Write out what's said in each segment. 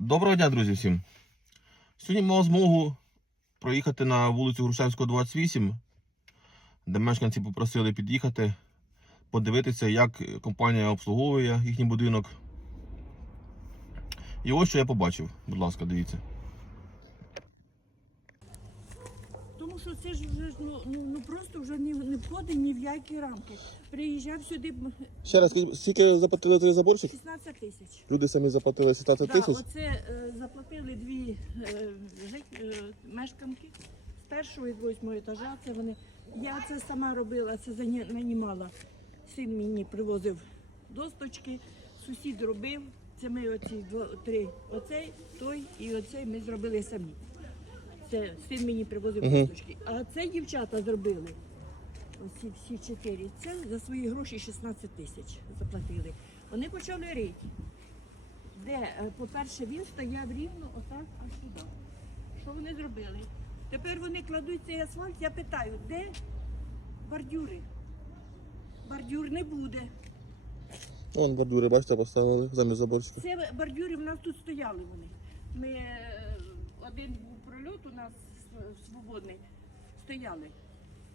Доброго дня, друзі, всім. Сьогодні мав змогу проїхати на вулицю Грушевського, 28, де мешканці попросили під'їхати, подивитися, як компанія обслуговує їхній будинок. І ось що я побачив. Будь ласка, дивіться. Тому що це ж вже ну, ну, ну просто вже не, не входить ні в які рамки. Приїжджав сюди Ще раз, скільки заплатили цей заборчик? 16 тисяч. Люди самі заплатили 16 Да, оце е, заплатили дві е, жит- е, мешканки з першого і з восьмого етажа. Це вони. Я це сама робила, це заня- нанімала. Син мені привозив досточки, сусід робив. Це ми оці дво- три. Оцей, той і оцей ми зробили самі. Це син мені привозив Мгм. досточки. А це дівчата зробили. Оці всі чотири. Це за свої гроші 16 тисяч заплатили. Вони почали рити де, е, по-перше, він стояв рівно отак аж туди. Що вони зробили? Тепер вони кладуть цей асфальт, я питаю, де бордюри? Бордюр не буде. Вон бордюри, бачите, поставили замість заборчика. Це бордюри в нас тут стояли вони. Ми е, один був у нас свободний, стояли.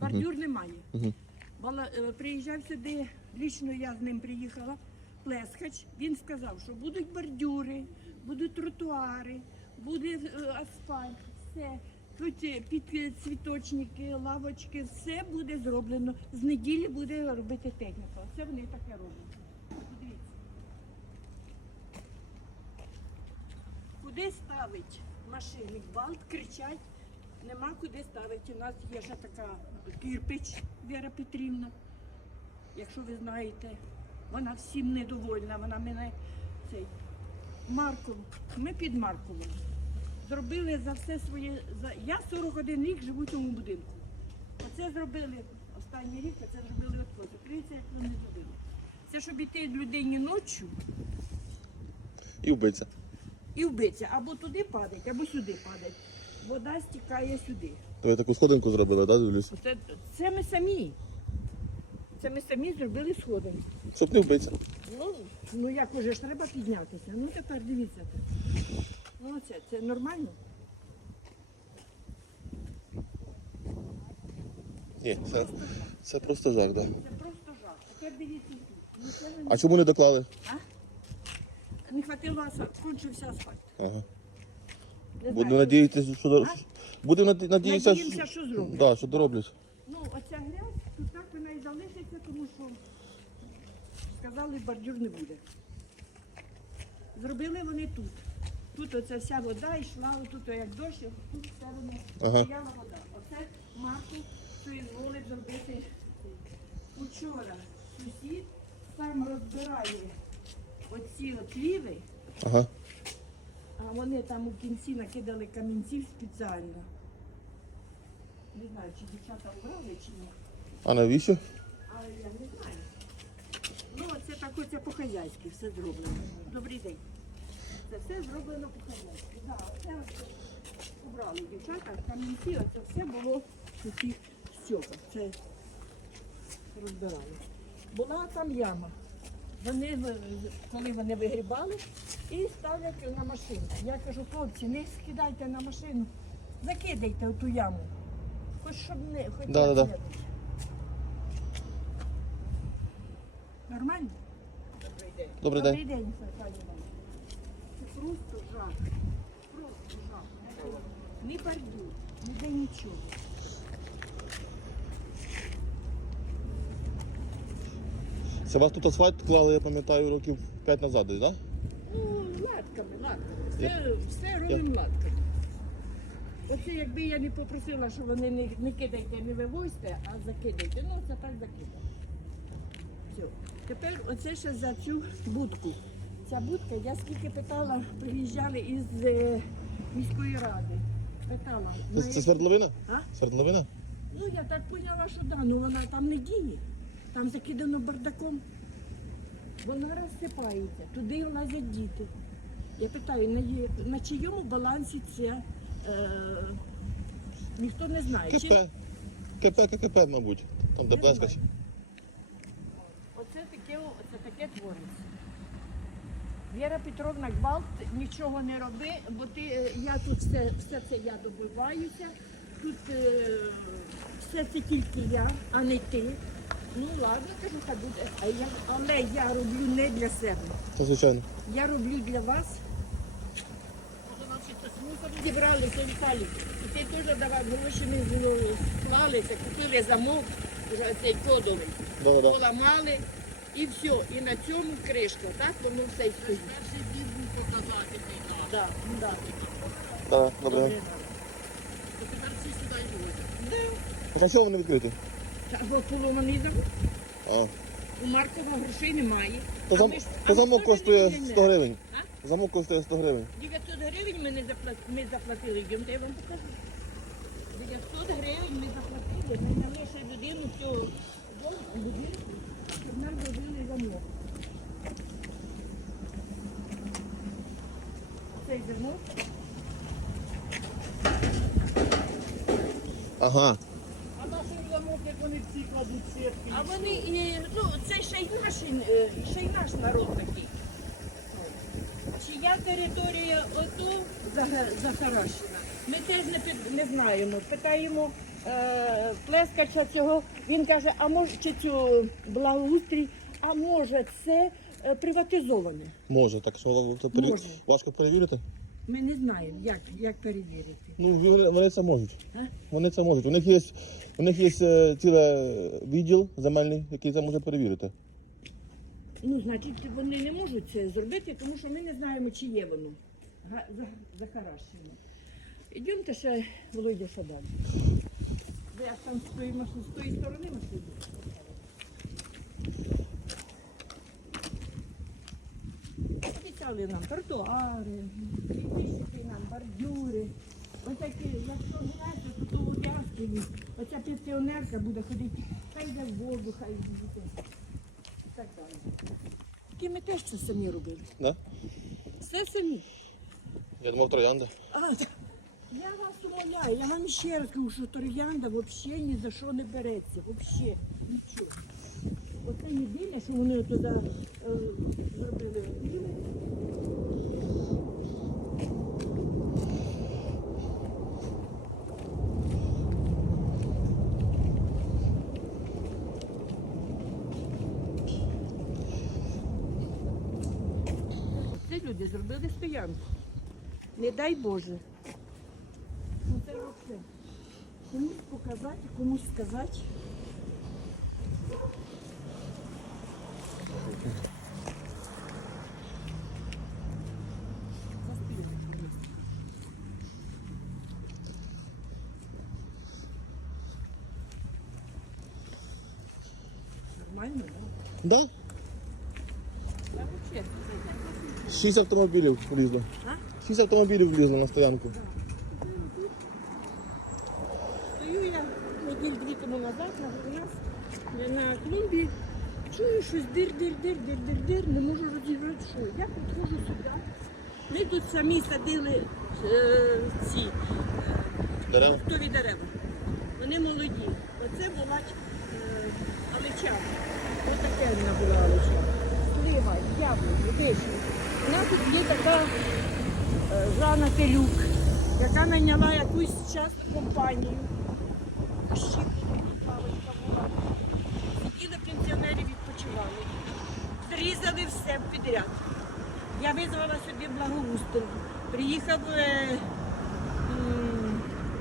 Бордюр немає. Бала- е, Приїжджав сюди, лічно я з ним приїхала, Плескач. Він сказав, що будуть бордюри, будуть тротуари, буде е, асфальт, все. Тут е, під цвіточники, лавочки, все буде зроблено. З неділі буде робити техніка. Це вони таке роблять. Подивіться. Куди ставить машини? Гвалт, кричать, нема куди ставити. У нас є ще така кирпич Віра Петрівна, якщо ви знаєте. Вона всім недовольна, вона мене цей. Марков, ми під Марковом. Зробили за все своє. За... Я 41 рік живу в цьому будинку. Оце зробили останній рік, оце зробили от Подивіться, як вони зробили. Це щоб іти людині ночі І вбиться. І вбитися. Або туди падать, або сюди падать. Вода стікає сюди. То ви таку сходинку зробили, так, дивлюсь? Це, це ми самі. Це ми самі зробили сходи. Щоб не вбиться. Ну, ну як уже ж треба піднятися. Ну тепер дивіться. Ну це, це нормально. Ні, це, це просто жах, так. Це просто жах. Тепер дивіться тут. Не, А чому не доклали? Не хватило асфальт, кончився асфальт. Ага. Не Будемо знаю. надіятися, що будемо наді- надіятися, Надіємося, що зроблять. Да, що дороблять. Ну, оця грязь, тут так вона і залишиться, тому що сказали, бордюр не буде. Зробили вони тут. Тут оця вся вода йшла, тут як дощ, тут все воно Ага. стояла вода. Оце Марку, що ізволив зробити учора. Сусід сам розбирає оці от ліви, Ага. а вони там у кінці накидали камінців спеціально. Не знаю, чи дівчата вбрали, чи ні. А навіщо? Але я не знаю. Ну, це так оце по-хазяйськи все зроблено. Добрий день. Це все зроблено по-хазяйськи. Да, це ось убрали дівчата, камінці, оце все було у тих стьопах. Це розбирали. Була там яма. Вони, коли вони вигрібали, і ставлять на машину. Я кажу, хлопці, не скидайте на машину, закидайте в ту яму. Хоч щоб не, хоч Да-да-да. як-небудь. Нормально? Добрий день. Добрий день, пані Це просто жах. Просто жах. Ні бордюр, ніде нічого. Це вас тут асфальт клали, я пам'ятаю, років 5 назад, десь, так? Ну, латками, латками. Все, все робимо латками. Оце якби я не попросила, що вони не, не кидайте, не вивозьте, а закидайте. Ну, це так закидайте. Все. Тепер оце ще за цю будку. Ця будка, я скільки питала, приїжджали із е, міської ради. Питала. Це, це свердловина? А? Свердловина? Ну, я так поняла, що да, ну вона там не діє. Там закидано бардаком. Вона розсипається, туди лазять діти. Я питаю, на, є- на чийому балансі це е, ніхто не знає. КП. Чи, КП, ККП, мабуть. Там де Не плескач. знаю. оце таке, оце таке твориться. Віра Петровна Гвалт нічого не роби, бо ти, е, я тут все, все це я добиваюся. Тут е, все це тільки я, а не ти. Ну ладно, кажу, хай буде. А я, але я роблю не для себе. Це звичайно. Я роблю для вас. Зібралися Віталій. І ти теж давав гроші, ми було склалися, купили замок, вже цей кодовий, Да-да-да. поламали і все. І на цьому кришка, так воно все й стоїть. Перший дід був показати війна. Да, да. Так, добре. Добре. То тепер всі сюди йдуть. Для чого вони відкриті? Та, Бо поломаний замок. А. У Маркова грошей немає. То, зам... ж- то замок коштує 100 гривень. А? Замок коштує 100 гривень. 900 гривень ми не заплатили, ми заплатили. Йдемте, я вам покажу. 900 гривень ми заплатили. Ми наняли ще людину цього будинку, щоб нам зробили замок. Цей замок. Ага. А замок, як вони всі кладуть сітки. А вони, і, ну, це ще й наш, е, ще й наш народ такий. Чия територія ото зага- захаращена? Ми теж не, під- не знаємо. Питаємо е, плескача цього, він каже, а може чи цю благоустрій, а може це е, приватизоване? Може, так що пере... Може. важко перевірити? Ми не знаємо, як, як перевірити. Ну, вони це можуть. А? Вони це можуть. У них є, у них є е, ціле відділ земельний, який це може перевірити. Ну, значить, вони не можуть це зробити, тому що ми не знаємо, чи є воно га- за- захаращено. Ідемте ще, Володя. Бо я там з тої, маш- з тої сторони машини. Обіцяли нам тротуари, підвищити нам бордюри. Ось такі, якщо знаєте, то то у оця пенсіонерка буде ходити, хай йде в воду, хай йде. І так далі. І ми теж це самі робили. Да? Все самі. Я думав, троянда. А, так. я вас умоляю, я вам ще раз кажу, що троянда взагалі ні за що не береться. Взагалі нічого. Оце єдине, що вони туди е, зробили. Це люди зробили стоянку. Не дай Боже. Ну це взагалі. Комусь показати, комусь сказати. Нормально, так? Да? Да? Я взагалі. Шість автомобілів влізло. Шість автомобілів влізло на стоянку. Стою я неділь дві тому назад на, у нас на клумбі, чую щось дир, дир, дир, дир, дир, дир, не можу розібрати, що. Я підходжу сюди. Ми тут самі садили е, ці е, Дерева? фруктові дерева. Вони молоді. Оце була е, алича. Ось таке вона була алича. Слива, яблук, вишні. У нас тут є така е, Жанна Телюк, яка найняла якусь частну компанію. Щіпка була. Сиділи пенсіонери, відпочивали. Зрізали все підряд. Я визвала собі благоустрій. Приїхав е,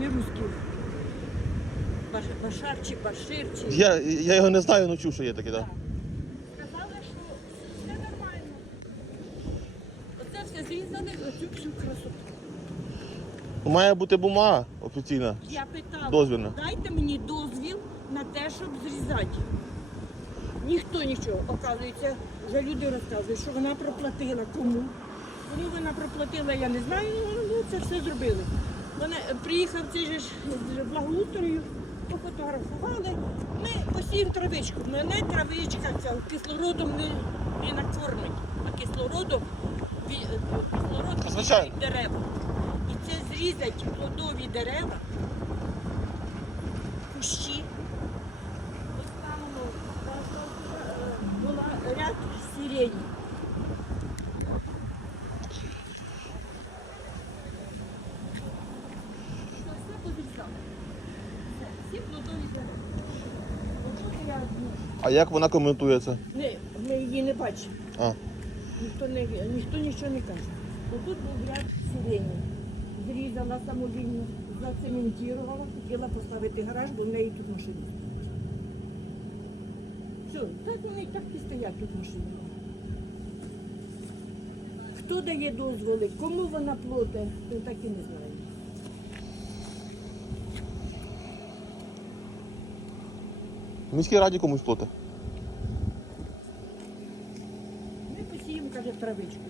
не русський. Башар чи Башир чи. Я, я його не знаю, але чув, що є таке, так. Так. Сказали, що все нормально. Оце все зрізали, оцю всю красоту. Має бути бумага офіційна. Я питала, Дозвільна. дайте мені дозвіл на те, щоб зрізати. Ніхто нічого. Оказується, вже люди розказують, що вона проплатила кому. Кому вона проплатила, я не знаю, ну це все зробили. Вона е, приїхав цей же ж з благоустрою, пофотографували. Ми посіємо травичку. Мене травичка ця кислородом не, не накормить, а кислородом ві- е, кислород Звичайно. від дерева різать плодові дерева, кущі. Ось там ну, е, була ряд сирені. А як вона коментується? Ні, ми її не бачимо. А. Ніхто не ніхто нічого не каже. Бо тут був ряд сирені. Зрізала саму лінію, зацементувала, хотіла поставити гараж, бо в неї тут машина. Все, так вони і так і стоять тут машини. Хто дає дозволи, кому вона платить, то так і не знаю. В міській раді комусь платить. Ми посіємо, каже, травичку.